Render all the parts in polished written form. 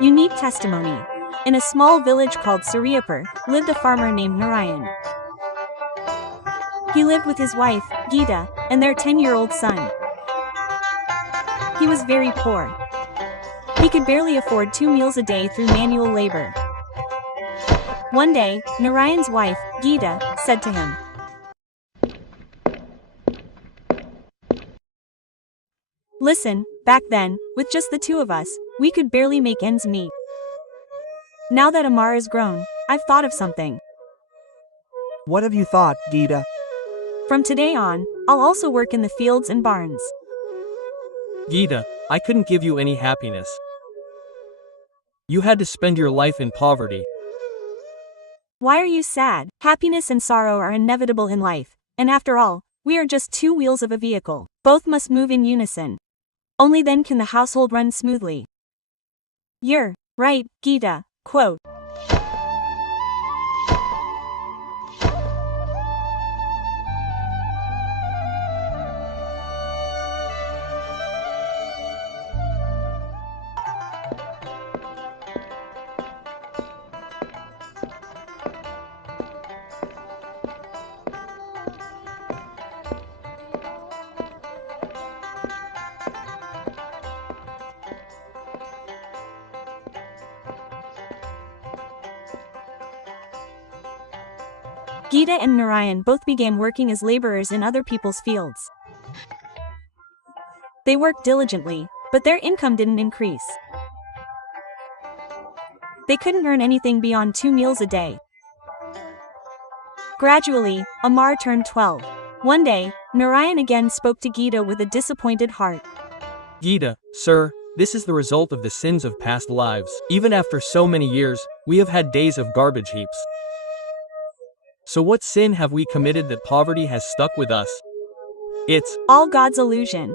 Unique testimony. In a small village called Suryapur, lived a farmer named Narayan. He lived with his wife, Geeta, and their 10-year-old son. He was very poor. He could barely afford 2 meals a day through manual labor. One day, Narayan's wife, Geeta, said to him, "Listen, back then, with just the two of us, we could barely make ends meet. Now that Amar is grown, I've thought of something. What have you thought, Geeta? From today on, I'll also work in the fields and barns." Geeta, I couldn't give you any happiness. You had to spend your life in poverty. Why are you sad? Happiness and sorrow are inevitable in life, and after all, we are just two wheels of a vehicle. Both must move in unison. Only then can the household run smoothly. You're right, Geeta. Quote. Geeta and Narayan both began working as laborers in other people's fields. They worked diligently, but their income didn't increase. They couldn't earn anything beyond 2 meals a day. Gradually, Amar turned 12. One day, Narayan again spoke to Geeta with a disappointed heart. Geeta, sir, this is the result of the sins of past lives. Even after so many years, we have had days of garbage heaps. So what sin have we committed that poverty has stuck with us? It's all God's illusion.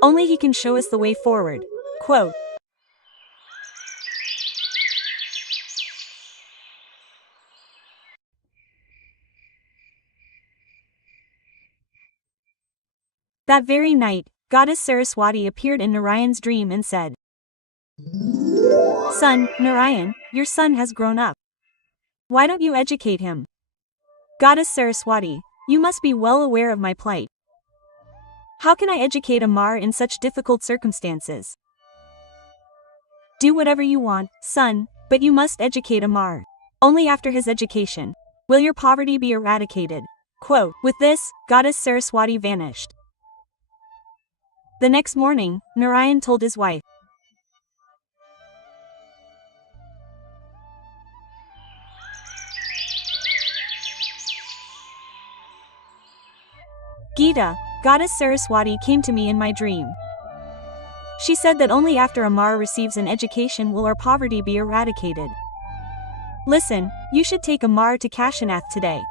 Only He can show us the way forward. Quote. That very night, Goddess Saraswati appeared in Narayan's dream and said, "Son, Narayan, your son has grown up. Why don't you educate him? Goddess Saraswati, you must be well aware of my plight. How can I educate Amar in such difficult circumstances? Do whatever you want, son, but you must educate Amar. Only after his education will your poverty be eradicated." Quote. With this, Goddess Saraswati vanished. The next morning, Narayan told his wife, "Geeta, Goddess Saraswati came to me in my dream. She said that only after Amar receives an education will our poverty be eradicated. Listen, you should take Amar to Kashinath today."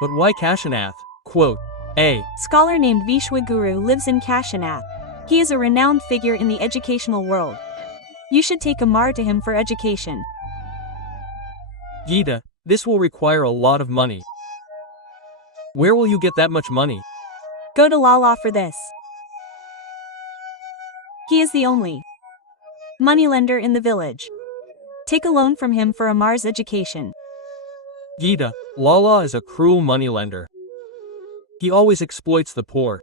But why Kashinath? Quote. A scholar named Vishwaguru lives in Kashinath. He is a renowned figure in the educational world. You should take Amar to him for education. Geeta, this will require a lot of money. Where will you get that much money? Go to Lala for this. He is the only moneylender in the village. Take a loan from him for Amar's education. Geeta, Lala is a cruel moneylender. He always exploits the poor.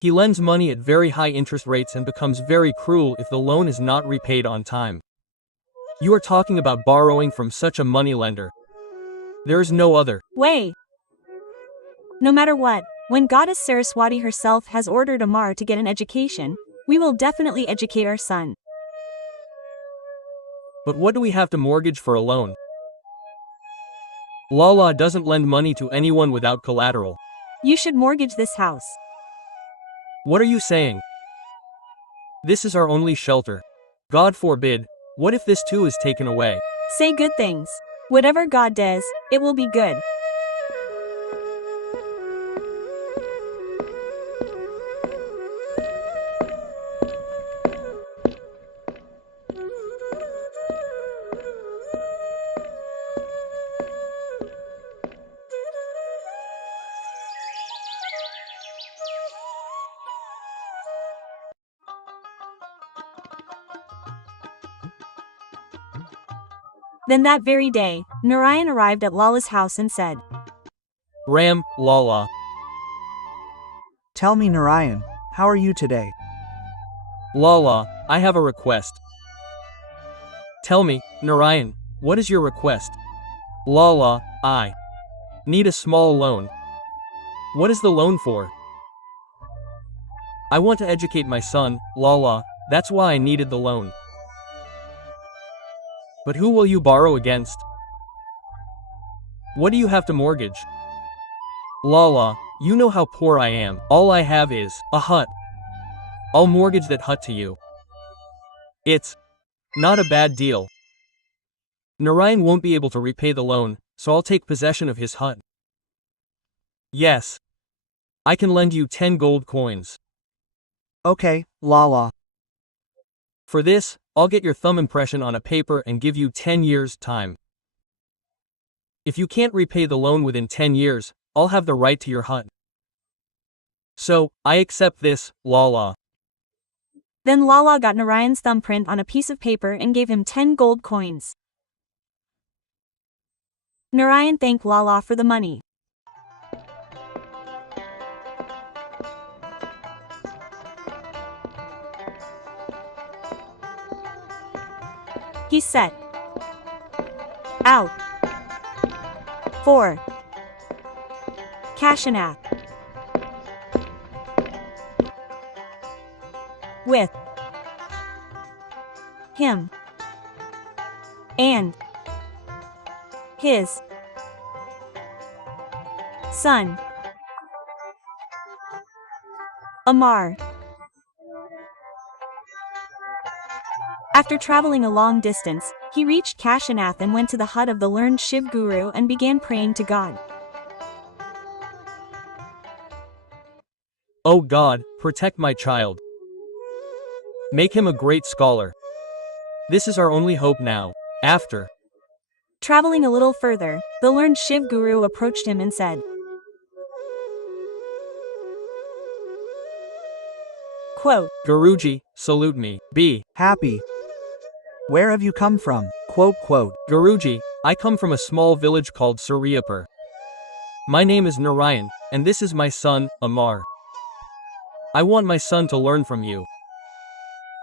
He lends money at very high interest rates and becomes very cruel if the loan is not repaid on time. You are talking about borrowing from such a moneylender. There is no other way. No matter what, when Goddess Saraswati herself has ordered Amar to get an education, we will definitely educate our son. But what do we have to mortgage for a loan? Lala doesn't lend money to anyone without collateral. You should mortgage this house. What are you saying? This is our only shelter. God forbid, what if this too is taken away? Say good things. Whatever God does, it will be good. Then that very day, Narayan arrived at Lala's house and said, Ram, Lala. Tell me, Narayan, how are you today? Lala, I have a request. Tell me, Narayan, what is your request? Lala, I need a small loan. What is the loan for? I want to educate my son, Lala, that's why I needed the loan. But who will you borrow against? What do you have to mortgage? Lala, you know how poor I am. All I have is a hut. I'll mortgage that hut to you. It's not a bad deal. Narayan won't be able to repay the loan, so I'll take possession of his hut. Yes. I can lend you 10 gold coins. Okay, Lala. For this, I'll get your thumb impression on a paper and give you 10 years' time. If you can't repay the loan within 10 years, I'll have the right to your hut. So, I accept this, Lala. Then Lala got Narayan's thumbprint on a piece of paper and gave him 10 gold coins. Narayan thanked Lala for the money. He set out for Kashinath with him and his son Amar. After traveling a long distance, he reached Kashinath and went to the hut of the learned Shiv Guru and began praying to God. Oh God, protect my child. Make him a great scholar. This is our only hope now. After Traveling a little further, the learned Shiv Guru approached him and said, quote, Guruji, salute me. Be Happy. Where have you come from? Quote. Guruji, I come from a small village called Suryapur. My name is Narayan, and this is my son, Amar. I want my son to learn from you.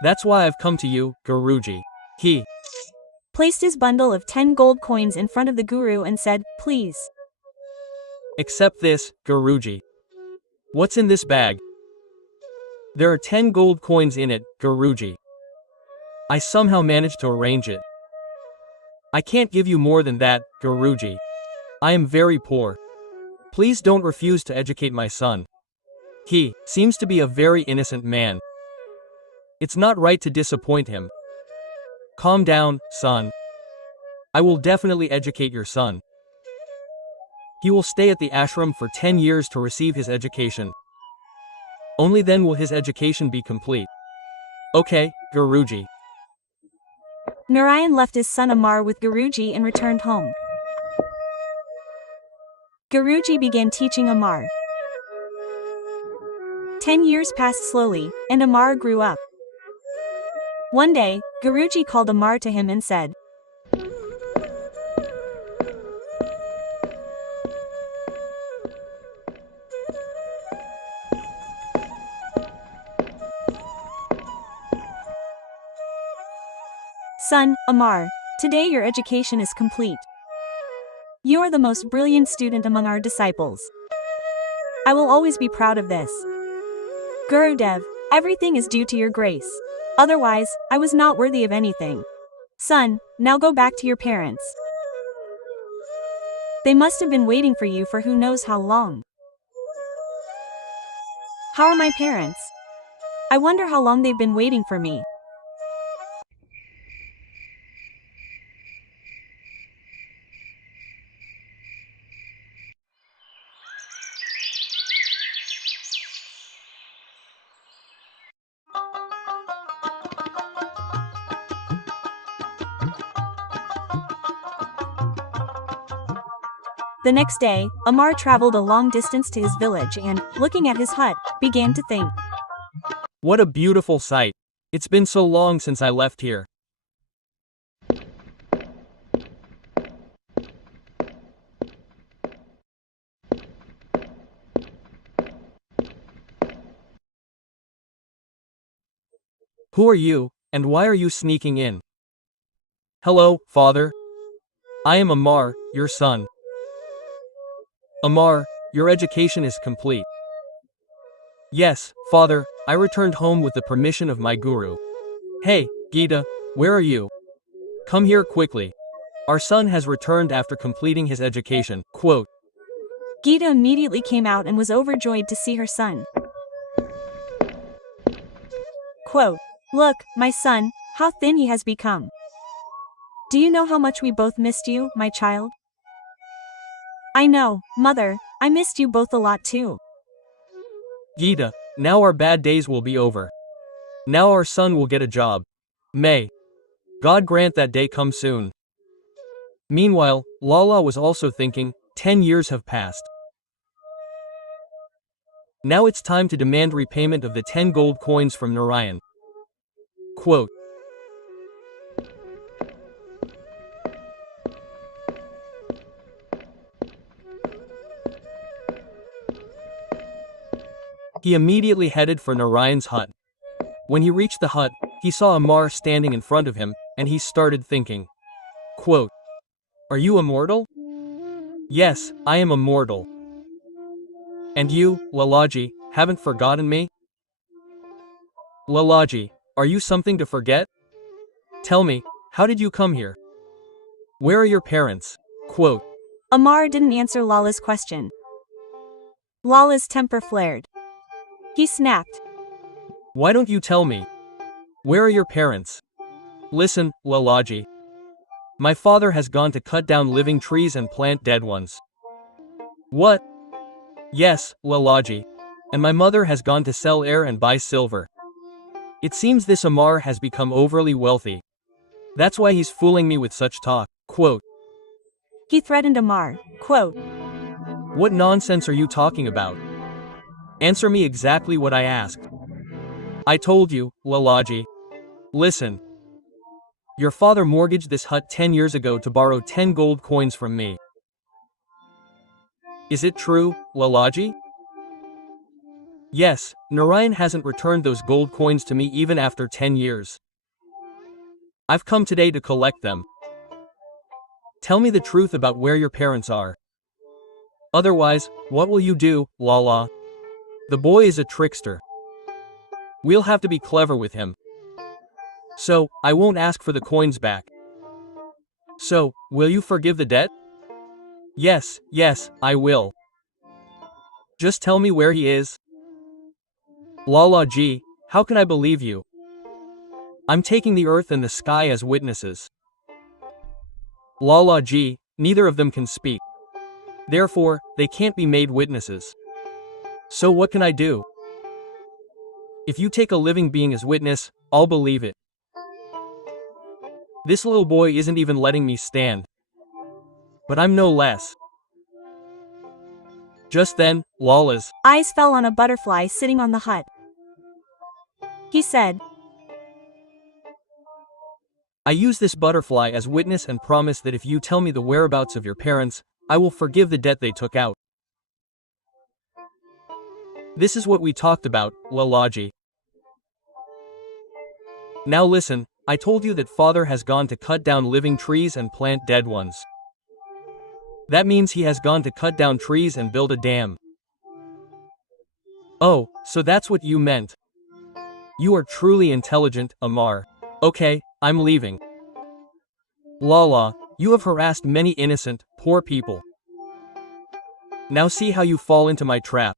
That's why I've come to you, Guruji. He placed his bundle of 10 gold coins in front of the Guru and said, please accept this, Guruji. What's in this bag? There are 10 gold coins in it, Guruji. I somehow managed to arrange it. I can't give you more than that, Guruji. I am very poor. Please don't refuse to educate my son. He seems to be a very innocent man. It's not right to disappoint him. Calm down, son. I will definitely educate your son. He will stay at the ashram for 10 years to receive his education. Only then will his education be complete. Okay, Guruji. Narayan left his son Amar with Guruji and returned home. Guruji began teaching Amar. 10 years passed slowly, and Amar grew up. One day, Guruji called Amar to him and said, Son, Amar, today your education is complete. You are the most brilliant student among our disciples. I will always be proud of this. Gurudev, everything is due to your grace. Otherwise, I was not worthy of anything. Son, now go back to your parents. They must have been waiting for you for who knows how long. How are my parents? I wonder how long they've been waiting for me. The next day, Amar traveled a long distance to his village and, looking at his hut, began to think. What a beautiful sight. It's been so long since I left here. Who are you, and why are you sneaking in? Hello, father. I am Amar, your son. Amar, your education is complete. Yes, father, I returned home with the permission of my guru. Hey, Gita, where are you? Come here quickly. Our son has returned after completing his education. Quote. Gita immediately came out and was overjoyed to see her son. Quote, "Look, my son, how thin he has become. Do you know how much we both missed you, my child?" "I know, mother, I missed you both a lot too." Gita, now our bad days will be over. Now our son will get a job. May God grant that day come soon. Meanwhile, Lala was also thinking, 10 years have passed. Now it's time to demand repayment of the 10 gold coins from Narayan. Quote. He immediately headed for Narayan's hut. When he reached the hut, he saw Amar standing in front of him, and he started thinking. Quote. Are you immortal? Yes, I am immortal. And you, Lalaji, haven't forgotten me? Lalaji, are you something to forget? Tell me, how did you come here? Where are your parents? Quote. Amar didn't answer Lala's question. Lala's temper flared. He snapped. Why don't you tell me? Where are your parents? Listen, Lalaji. My father has gone to cut down living trees and plant dead ones. What? Yes, Lalaji. And my mother has gone to sell air and buy silver. It seems this Amar has become overly wealthy. That's why he's fooling me with such talk. Quote. He threatened Amar. Quote, What nonsense are you talking about? Answer me exactly what I asked. I told you, Lalaji. Listen. Your father mortgaged this hut 10 years ago to borrow 10 gold coins from me. Is it true, Lalaji? Yes, Narayan hasn't returned those gold coins to me even after 10 years. I've come today to collect them. Tell me the truth about where your parents are. Otherwise, what will you do, Lala? The boy is a trickster. We'll have to be clever with him. So, I won't ask for the coins back. So, will you forgive the debt? Yes, I will. Just tell me where he is. Lala ji, how can I believe you? I'm taking the earth and the sky as witnesses. Lala ji, neither of them can speak. Therefore, they can't be made witnesses. So what can I do? If you take a living being as witness, I'll believe it. This little boy isn't even letting me stand. But I'm no less. Just then, Lala's eyes fell on a butterfly sitting on the hut. He said, I use this butterfly as witness and promise that if you tell me the whereabouts of your parents, I will forgive the debt they took out. This is what we talked about, Lalaji. Now listen, I told you that father has gone to cut down living trees and plant dead ones. That means he has gone to cut down trees and build a dam. Oh, so that's what you meant. You are truly intelligent, Amar. Okay, I'm leaving. Lala, you have harassed many innocent, poor people. Now see how you fall into my trap.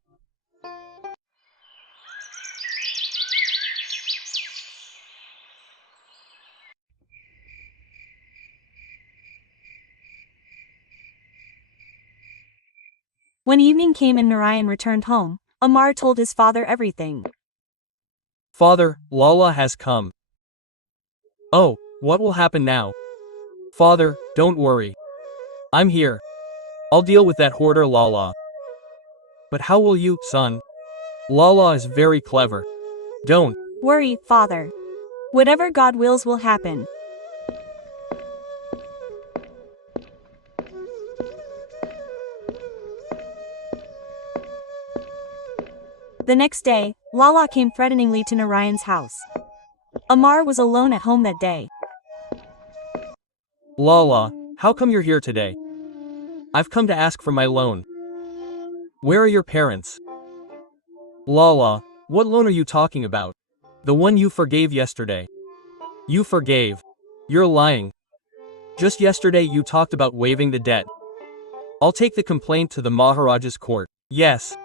when evening came and Narayan returned home, Amar told his father everything. Father, Lala has come. Oh, what will happen now? Father, don't worry. I'm here. I'll deal with that hoarder Lala. But how will you, son? Lala is very clever. Don't worry, father. Whatever God wills will happen. The next day, Lala came threateningly to Narayan's house. Amar was alone at home that day. Lala, how come you're here today? I've come to ask for my loan. Where are your parents? Lala, what loan are you talking about? The one you forgave yesterday. You forgave. You're lying. Just yesterday you talked about waiving the debt. I'll take the complaint to the Maharaja's court. Yes.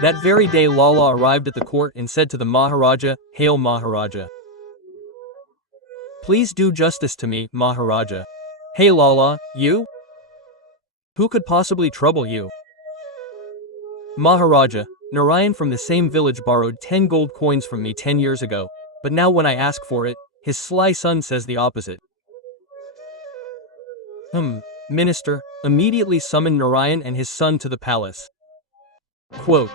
That very day Lala arrived at the court and said to the Maharaja, "Hail Maharaja. Please do justice to me, Maharaja." "Hey Lala, you? Who could possibly trouble you?" "Maharaja, Narayan from the same village borrowed 10 gold coins from me 10 years ago, but now when I ask for it, his sly son says the opposite." Minister, immediately summon Narayan and his son to the palace. Quote,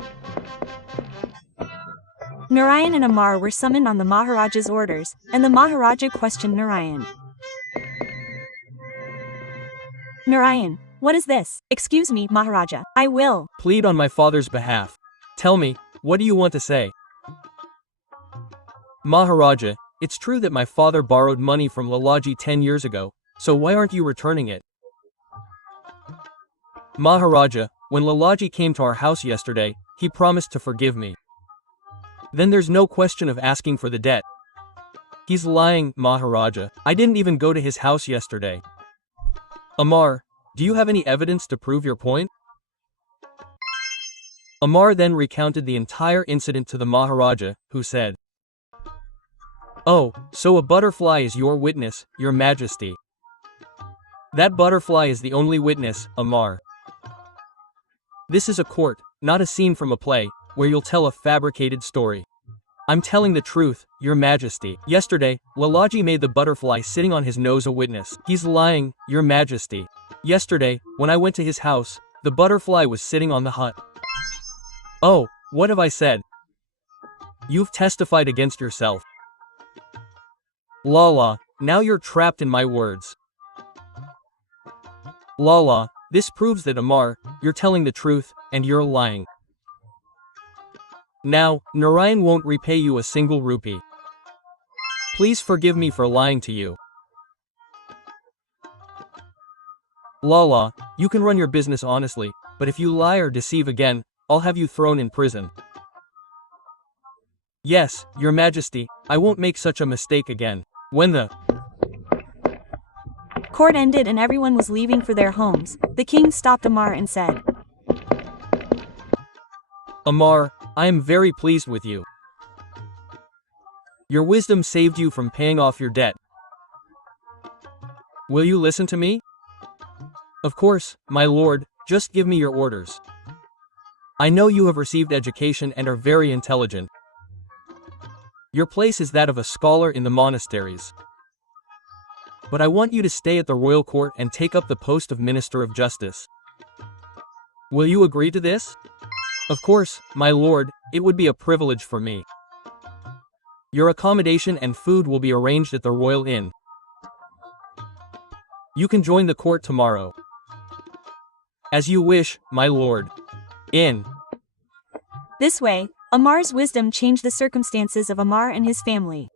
Narayan and Amar were summoned on the Maharaja's orders, and the Maharaja questioned Narayan. Narayan, what is this? Excuse me, Maharaja, I will plead on my father's behalf. Tell me, what do you want to say? Maharaja, it's true that my father borrowed money from Lalaji 10 years ago, so why aren't you returning it? Maharaja, when Lalaji came to our house yesterday, he promised to forgive me. Then there's no question of asking for the debt. He's lying, Maharaja. I didn't even go to his house yesterday. Amar, do you have any evidence to prove your point? Amar then recounted the entire incident to the Maharaja, who said, "Oh, so a butterfly is your witness, your majesty. That butterfly is the only witness, Amar. This is a court, not a scene from a play, where you'll tell a fabricated story. I'm telling the truth, your majesty. Yesterday, Lalaji made the butterfly sitting on his nose a witness. He's lying, your majesty. Yesterday, when I went to his house, the butterfly was sitting on the hut." "Oh, what have I said? You've testified against yourself. Lala, now you're trapped in my words. Lala, this proves that Amar, you're telling the truth, and you're lying. Now, Narayan won't repay you a single rupee. Please forgive me for lying to you. Lala, you can run your business honestly, but if you lie or deceive again, I'll have you thrown in prison." "Yes, your majesty, I won't make such a mistake again." When the court ended and everyone was leaving for their homes, the king stopped Amar and said, Amar, I am very pleased with you. Your wisdom saved you from paying off your debt. Will you listen to me? Of course, my lord, just give me your orders. I know you have received education and are very intelligent. Your place is that of a scholar in the monasteries. But I want you to stay at the royal court and take up the post of Minister of Justice. Will you agree to this? Of course, my lord, it would be a privilege for me. Your accommodation and food will be arranged at the royal inn. You can join the court tomorrow. As you wish, my lord. In this way, Amar's wisdom changed the circumstances of Amar and his family.